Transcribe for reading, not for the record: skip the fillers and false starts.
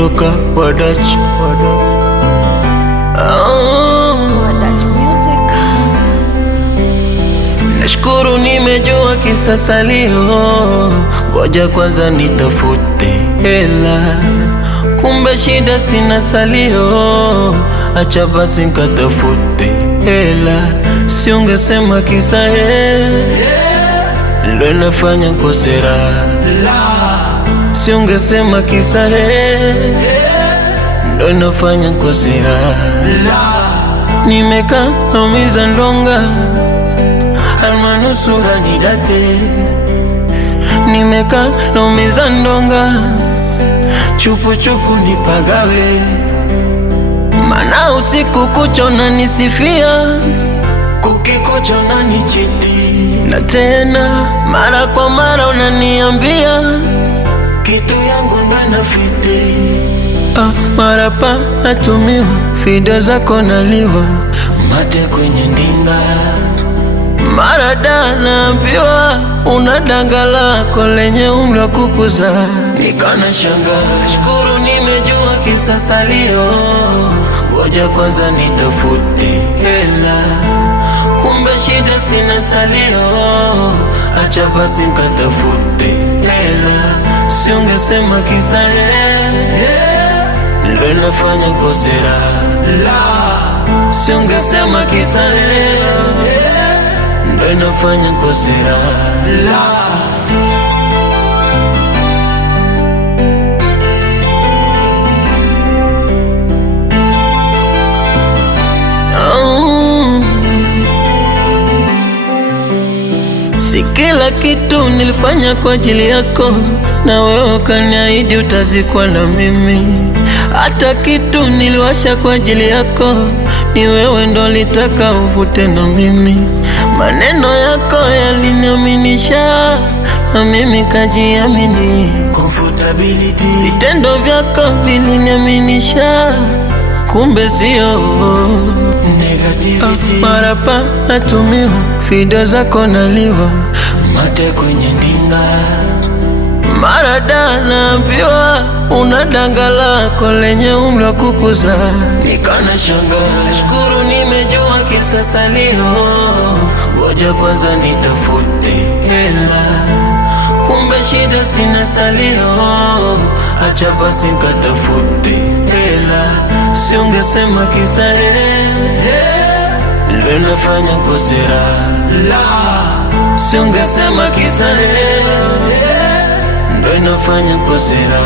kutoka Wadachi. Wadachi Music. Nashukuru nimejua kisa salio, ngoja kwanza nitafute hela. Kumbe shida sina salio, acha basi nikatafute hela. Si ungesema kisa ndo nafanya kosera, si ungesema kisa ndo nafanya kosera. Nimeka naumiza ndonga, almanusura nidate. Nimeka naumiza ndonga, chupu chupu nipagawe. Mana usiku kucha unanisifia, kukikucha unanichiti, na tena mara kwa mara unaniambia kitu yangu ndo nafiti. Mara pa natumiwa, video zako naliwa, mate kwenye ndinga. Mara da naambiwa una danga lako lenye umri wa kukuza, nikana shanga. Shukuru nimejua kisa salio, ngoja kwanza nitafute hela. Kumbe shida sina salio, acha basi nikatafute hela. Si ungesema kisa ndo nafanya kosera, si ungesema kisa ndo nafanya kosera. Si kila kitu nilifanya kwa ajili yako, na wewe ukaniahidi utazikwa na mimi. Hata kitu niliwasha kwa ajili yako, ni wewe ndo litaka uvute na mimi. Maneno yako yaliniaminisha, na mimi kajiamini. Comfortability. Vitendo vyako viliniaminisha, kumbe sio negativity. Mara pa natumiwa, video zako naliwa, mate kwenye ndinga. Mara da naambiwa una danga lako lenye umri wa kukuza, nikana shanga. Shukuru nimejua kisa salio, ngoja kwanza nitafute hela. Kumbe shida sina salio, acha basi nikatafute hela. Si ungesema kisa ndo nafanya kosera, si ungesema kisa ndo nafanya kosera.